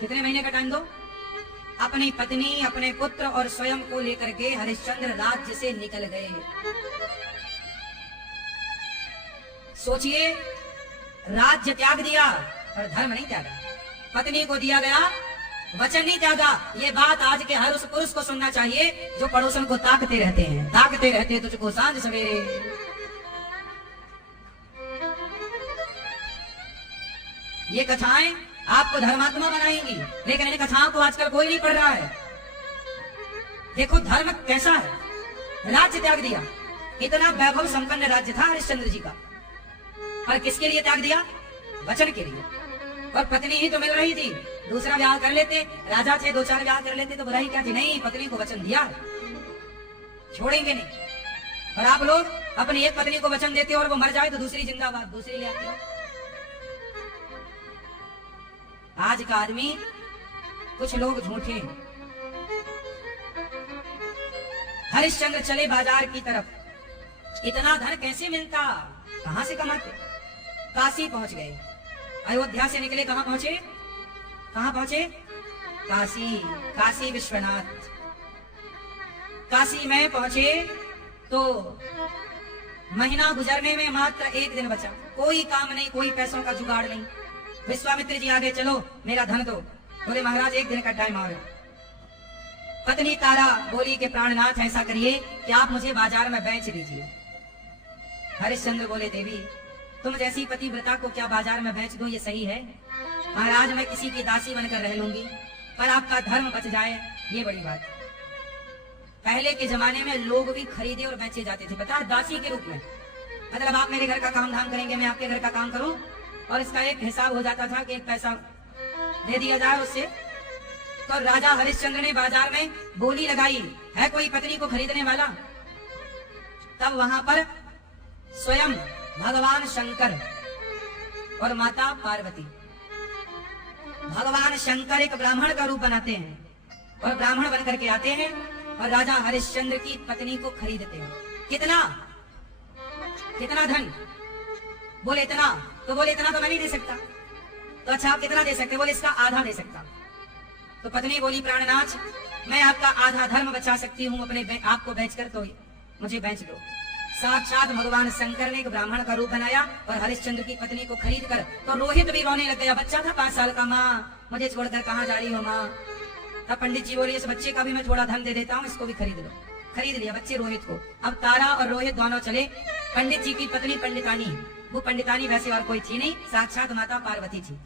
कितने महीने का टाइम दो? अपनी पत्नी, अपने पुत्र और स्वयं को लेकर के हरिश्चंद्र राज्य से निकल गए। सोचिए, राज्य त्याग दिया पर धर्म नहीं त्यागा। पत्नी को दिया गया वचन नहीं त्यागा। ये बात आज के हर उस पुरुष को सुनना चाहिए जो पड़ोसन को ताकते रहते हैं तुझको सांझ सवेरे। ये कथाएं आपको धर्मात्मा बनाएंगी, लेकिन इन कथाओं को आजकल कोई नहीं पढ़ रहा है। देखो धर्म कैसा है। राज्य त्याग दिया, इतना वैभव संपन्न राज्य था हरिश्चंद्र जी का, पर किसके लिए त्याग दिया? वचन के लिए। और पत्नी ही तो मिल रही थी, दूसरा ब्याह कर लेते, राजा थे, 2-4 ब्याह कर लेते तो बुराई क्या थी? नहीं, पत्नी को वचन दिया, छोड़ेंगे नहीं। और आप लोग अपनी एक पत्नी को वचन देते और वो मर जाए तो दूसरी जिंदाबाद, दूसरी ले आते हो। आज का आदमी, कुछ लोग झूठे। हरिश्चंद्र चले बाजार की तरफ। इतना धन कैसे मिलता, कहां से कमाते? काशी पहुंच गए। अयोध्या से निकले, कहां पहुंचे? काशी विश्वनाथ। काशी में पहुंचे तो महीना गुजरने में मात्र 1 दिन बचा। कोई काम नहीं, कोई पैसों का जुगाड़ नहीं। विश्वामित्र जी आगे, चलो मेरा धन दो। बोले महाराज 1 दिन का टाइम और। पत्नी तारा बोली कि प्राणनाथ ऐसा करिए कि आप मुझे बाजार में बेच दीजिए। हरिश्चंद्र बोले देवी तुम जैसी पतिव्रता को क्या बाजार में बेच दूं, ये सही है? महाराज मैं किसी की दासी बनकर रह लूंगी, पर आपका धर्म बच जाए, ये बड़ी बात। पहले के जमाने में लोग भी खरीदे और बेचे जाते थे, पता है, दासी के रूप में। मतलब आप मेरे घर का काम धाम करेंगे, मैं आपके घर का काम करूं, और इसका एक हिसाब हो जाता था कि 1 पैसा दे दिया जाए उससे। तो राजा हरिश्चंद्र ने बाजार में बोली लगाई, है कोई पत्नी को खरीदने वाला? तब वहां पर स्वयं भगवान शंकर और माता पार्वती, भगवान शंकर एक ब्राह्मण का रूप बनाते हैं और ब्राह्मण बनकर के आते हैं और राजा हरिश्चंद्र की पत्नी को खरीदते हैं। कितना धन? बोले इतना। तो बोले इतना तो मैं नहीं दे सकता। तो अच्छा आप कितना दे सकते? बोले इसका आधा दे सकता। तो पत्नी बोली प्राणनाथ मैं आपका आधा धर्म बचा सकती हूँ अपने आपको बेचकर, तो मुझे बेच दो। साक्षात भगवान शंकर ने एक ब्राह्मण का रूप बनाया और हरिश्चंद्र की पत्नी को खरीद कर, तो रोहित भी रोने लग गया। बच्चा था 5 साल का। माँ मुझे छोड़कर कहाँ जा रही हो माँ? तब पंडित जी बोले इस बच्चे का भी मैं थोड़ा धन दे देता हूँ, इसको भी खरीद लो। खरीद लिया बच्चे रोहित को। अब तारा और रोहित दोनों चले। पंडित जी की पत्नी पंडितानी, वो पंडितानी वैसे और कोई थी नहीं, साक्षात माता पार्वती थी।